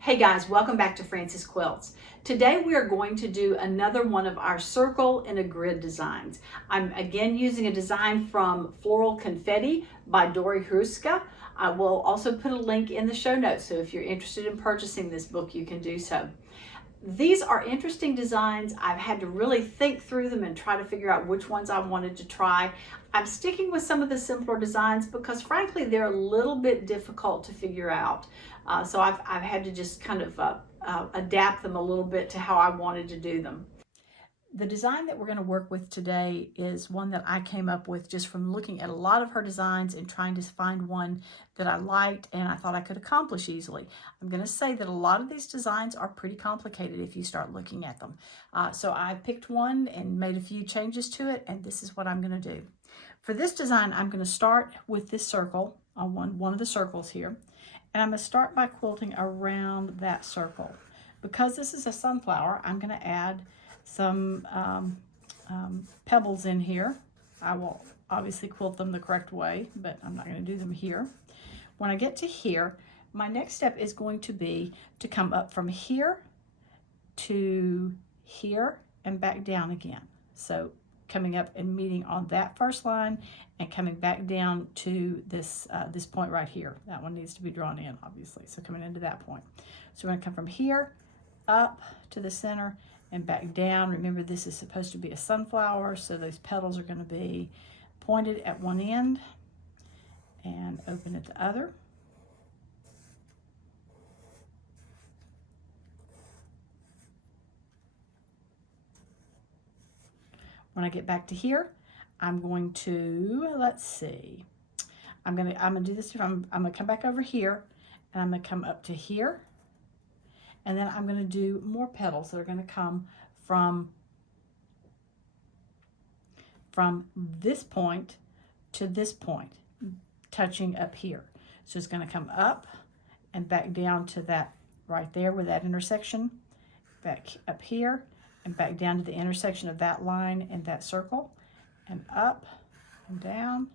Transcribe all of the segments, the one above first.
Hey guys, welcome back to Frances Quilts. Today we are going to do another one of our circle in a grid designs. I'm again using a design from Floral Confetti by Dorie Hruska. I will also put a link in the show notes, so if you're interested in purchasing this book, you can do so. These are interesting designs. I've had to really think through them and try to figure out which ones I wanted to try. I'm sticking with some of the simpler designs because frankly they're a little bit difficult to figure out. So I've had to just kind of adapt them a little bit to how I wanted to do them. The design that we're going to work with today is one that I came up with just from looking at a lot of her designs and trying to find one that I liked and I thought I could accomplish easily. I'm going to say that a lot of these designs are pretty complicated if you start looking at them. So I picked one and made a few changes to it, and this is what I'm going to do. For this design, I'm going to start with this circle on one of the circles here, and I'm going to start by quilting around that circle. Because this is a sunflower, I'm going to add some pebbles in here. I will obviously quilt them the correct way, but I'm not going to do them here. When I get to here, my next step is going to be to come up from here to here and back down again. So coming up and meeting on that first line and coming back down to this this point right here. That one needs to be drawn in, obviously. So coming into that point. So we're going to come from here up to the center and back down. Remember, this is supposed to be a sunflower, so those petals are going to be pointed at one end and open at the other. When I get back to here, I'm going to, let's see, I'm gonna do this. I'm gonna come back over here, and I'm gonna come up to here, and then I'm going to do more petals that are going to come from this point to this point, touching up here. So it's going to come up and back down to that right there where that intersection, back up here and back down to the intersection of that line and that circle, and up and down.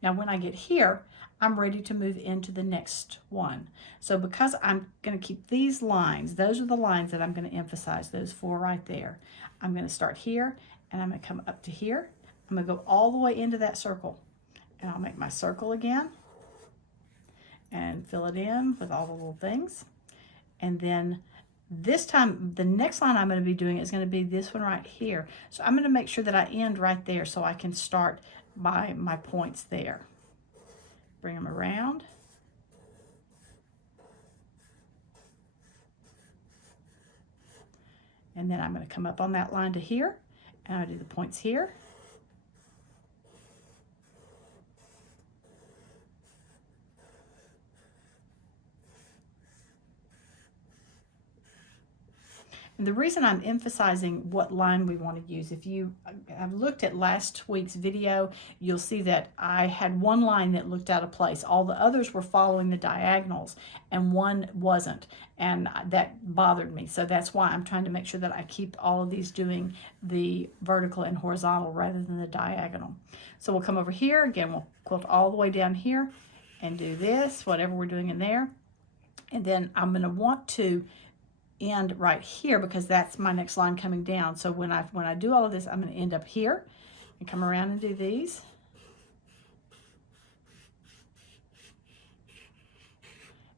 Now when I get here, I'm ready to move into the next one. So because I'm going to keep these lines, those are the lines that I'm going to emphasize, those four right there. I'm going to start here, and I'm going to come up to here. I'm going to go all the way into that circle, and I'll make my circle again and fill it in with all the little things. And then this time, the next line I'm going to be doing is going to be this one right here. So I'm going to make sure that I end right there so I can start by my points there. Bring them around. And then I'm going to come up on that line to here, and I'll do the points here. And the reason I'm emphasizing what line we want to use, if you have looked at last week's video, you'll see that I had one line that looked out of place. All the others were following the diagonals, and one wasn't, and that bothered me. So that's why I'm trying to make sure that I keep all of these doing the vertical and horizontal rather than the diagonal. So we'll come over here, again, we'll quilt all the way down here and do this, whatever we're doing in there. And then I'm going to want to end right here because that's my next line coming down. So when I do all of this, I'm going to end up here and come around and do these.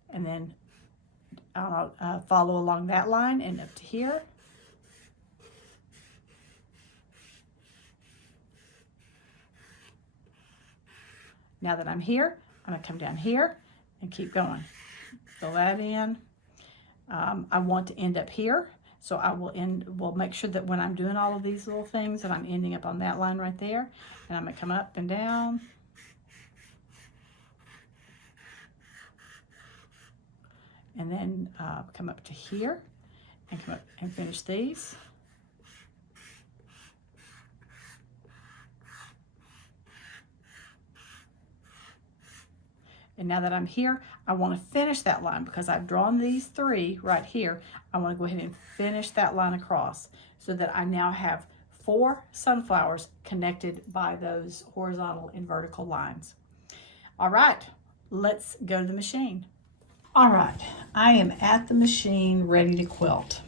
And then I'll follow along that line and up to here. Now that I'm here, I'm going to come down here and keep going. Fill that in. I want to end up here, so I will make sure that when I'm doing all of these little things that I'm ending up on that line right there, and I'm going to come up and down. And then come up to here and come up and finish these. And now that I'm here, I want to finish that line because I've drawn these 3 right here. I want to go ahead and finish that line across so that I now have 4 sunflowers connected by those horizontal and vertical lines. All right, let's go to the machine. All right, I am at the machine ready to quilt.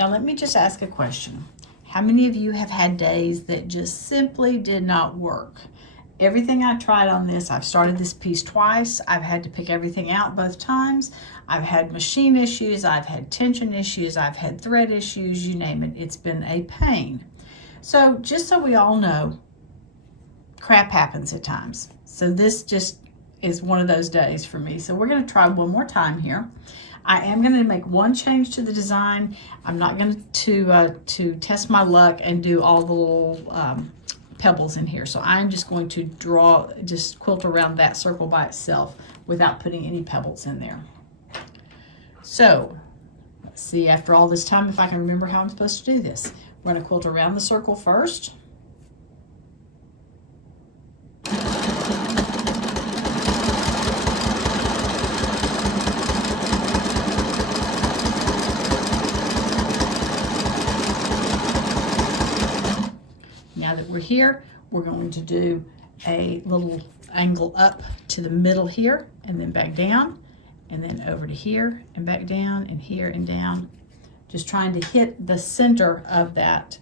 Now let me just ask a question. How many of you have had days that just simply did not work? Everything I tried on this, I've started this piece twice. I've had to pick everything out both times. I've had machine issues, I've had tension issues, I've had thread issues, you name it. It's been a pain. So just so we all know, crap happens at times. So this just is one of those days for me. So we're going to try one more time here. I am going to make one change to the design. I'm not going to test my luck and do all the little pebbles in here. So I'm just going to just quilt around that circle by itself without putting any pebbles in there. So let's see, after all this time, if I can remember how I'm supposed to do this. We're going to quilt around the circle first. Now that we're here, we're going to do a little angle up to the middle here and then back down and then over to here and back down and here and down. Just trying to hit the center of that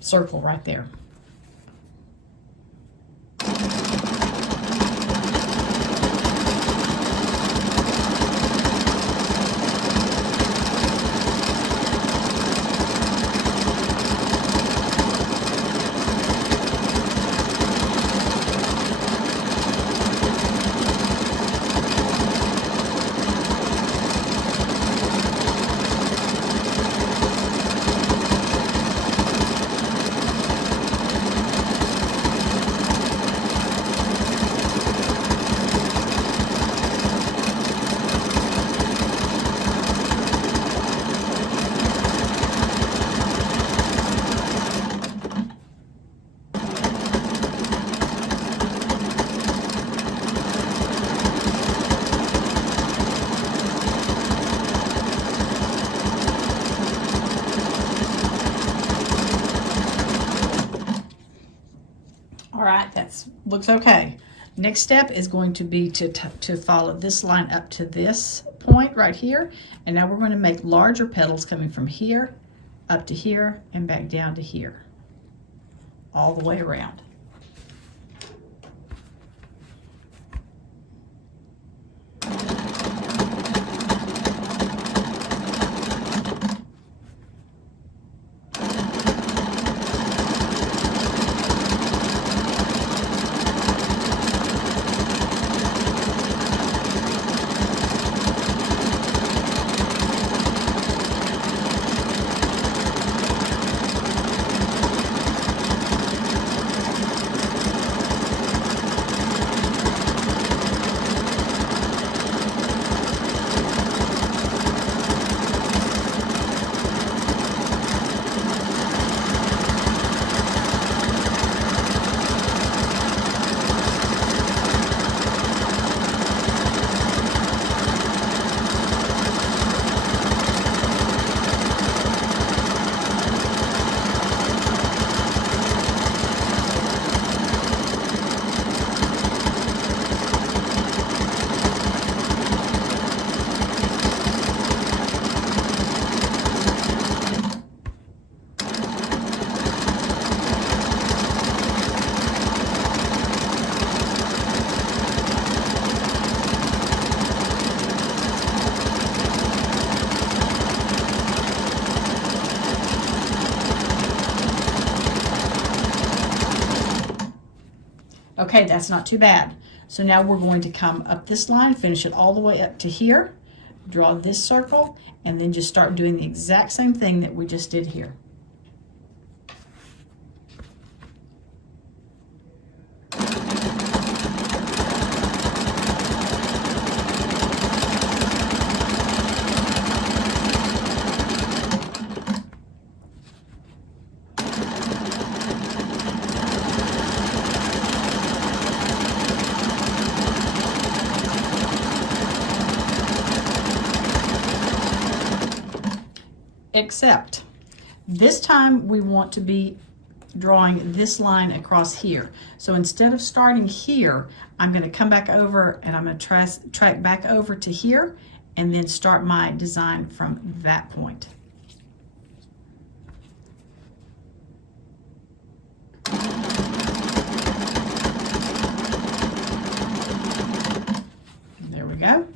circle right there. All right, that looks okay. Next step is going to be to follow this line up to this point right here. And now we're going to make larger petals coming from here up to here and back down to here, all the way around. Okay, that's not too bad. So now we're going to come up this line, finish it all the way up to here, draw this circle, and then just start doing the exact same thing that we just did here. except this time we want to be drawing this line across here. So instead of starting here, I'm going to come back over and I'm going to track back over to here and then start my design from that point. There we go.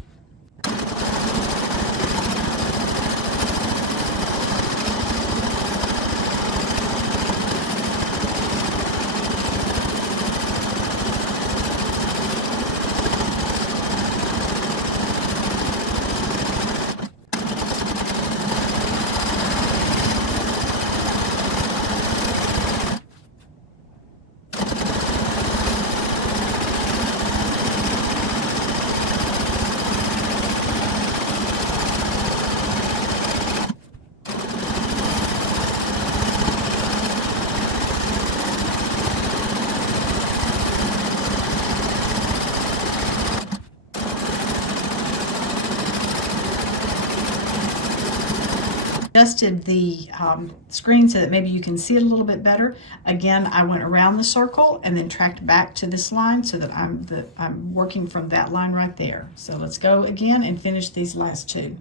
Adjusted the screen so that maybe you can see it a little bit better. Again, I went around the circle and then tracked back to this line so that I'm working from that line right there. So let's go again and finish these last two.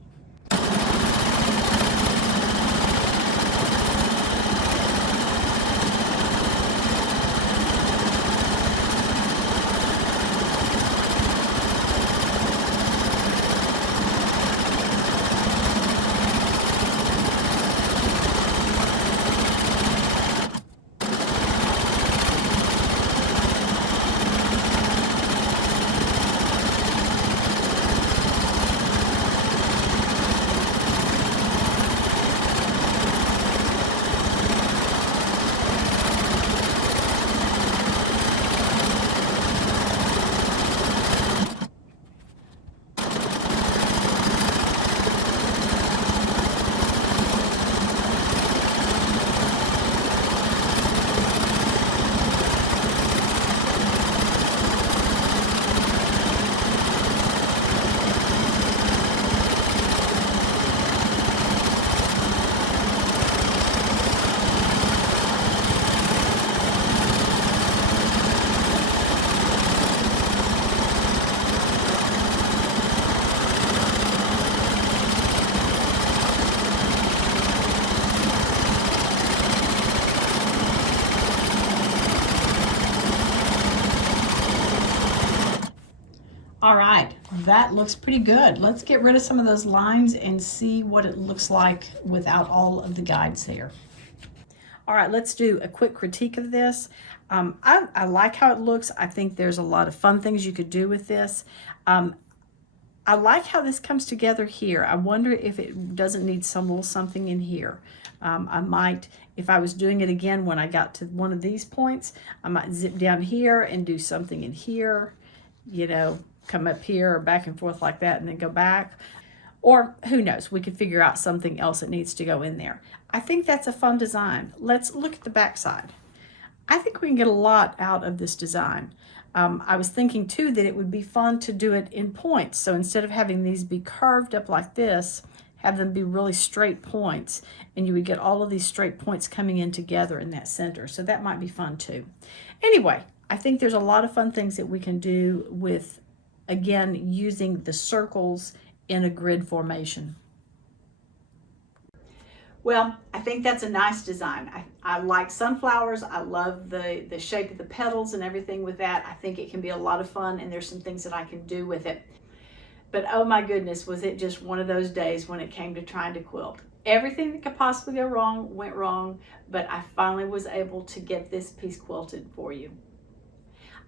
All right, that looks pretty good. Let's get rid of some of those lines and see what it looks like without all of the guides there. All right, let's do a quick critique of this. I like how it looks. I think there's a lot of fun things you could do with this. I like how this comes together here. I wonder if it doesn't need some little something in here. I might, if I was doing it again when I got to one of these points, I might zip down here and do something in here, you know, come up here or back and forth like that and then go back. Or who knows, we could figure out something else that needs to go in there. I think that's a fun design. Let's look at the back side. I think we can get a lot out of this design. I was thinking too that it would be fun to do it in points. So instead of having these be curved up like this, have them be really straight points, and you would get all of these straight points coming in together in that center. So that might be fun too. Anyway, I think there's a lot of fun things that we can do with, again, using the circles in a grid formation. Well, I think that's a nice design. I like sunflowers. I love the shape of the petals and everything with that. I think it can be a lot of fun, and there's some things that I can do with it. But oh my goodness, was it just one of those days when it came to trying to quilt. Everything that could possibly go wrong went wrong, but I finally was able to get this piece quilted for you.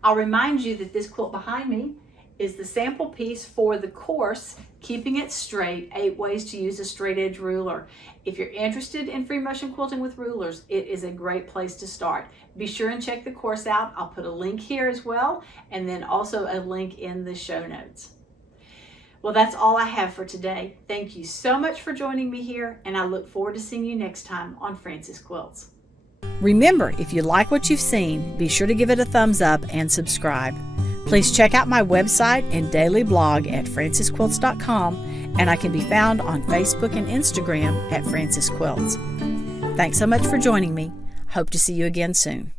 I'll remind you that this quilt behind me is the sample piece for the course, Keeping It Straight, 8 Ways to Use a Straight Edge Ruler. If you're interested in free motion quilting with rulers, it is a great place to start. Be sure and check the course out. I'll put a link here as well, and then also a link in the show notes. Well, that's all I have for today. Thank you so much for joining me here, and I look forward to seeing you next time on Frances Quilts. Remember, if you like what you've seen, be sure to give it a thumbs up and subscribe. Please Please check out my website and daily blog at francesquilts.com, and I can be found on Facebook and Instagram at Frances Quilts. Thanks so much for joining me. Hope to see you again soon.